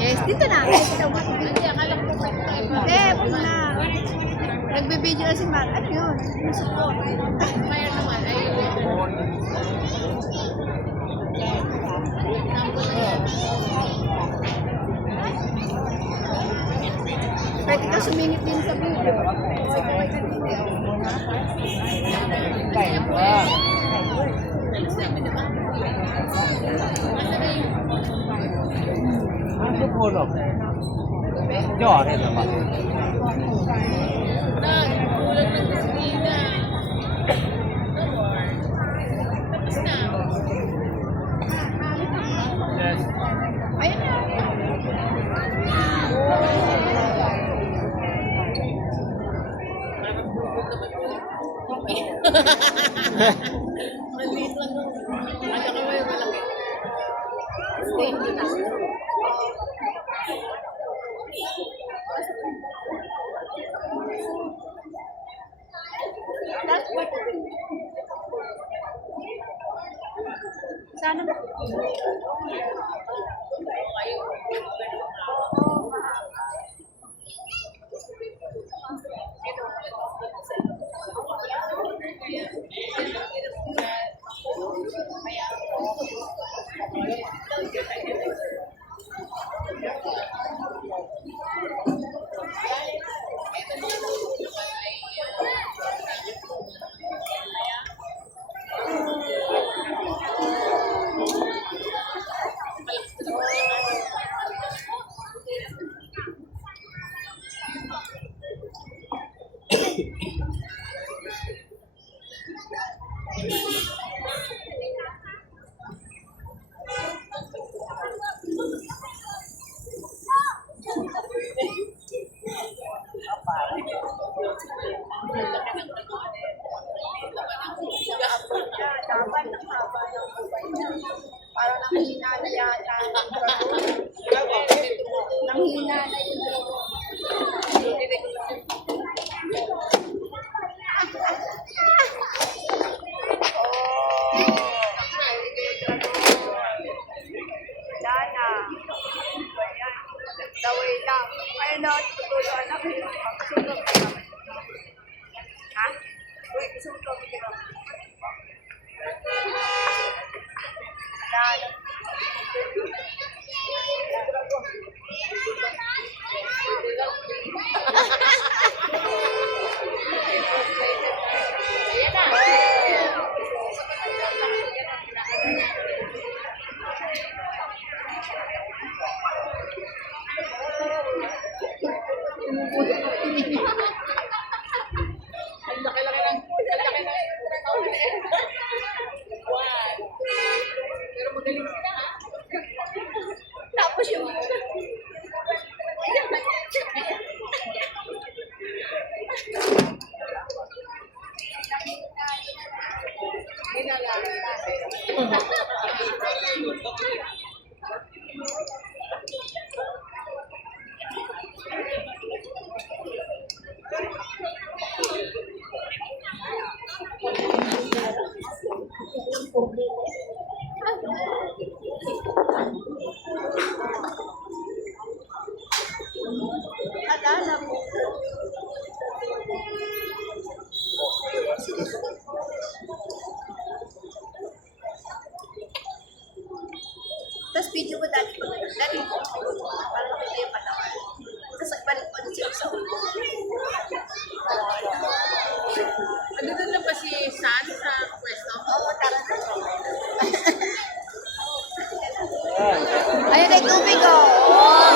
Yes, dito na. Hindi, akala ko pa ito. Hindi, huwag na. Nagbibideo na si Mar. Ano yun? Nasuko. Maya naman. Ay, pwede ka sumingit din sa video. Ano po no? Yo, rin naman. Kulang ng kusina. Tapos na. Yes. Ayun na. Maliit lang nung. At saka may malaki. Stay dito. Sana ba? Dapat ang haba ng buhay niya. Parang nanghina na yata. Nanghina na yung Dana. Daway lang. Ay no, tutulo anak. Magsunog ka naman. Ha? Uy, gusto mo ito. Dana. Ang laki-laki ng wow. Pero magaling sila ha. Tapos yung Adala mo. Tapos video ko dati ko ngayon. Dati ko. Parang kita yung patawan. Tapos balik ko dito sa ulo. Ano doon lang ba si San sa pwesto? Oo, tara na. Ayun ay tubig oh.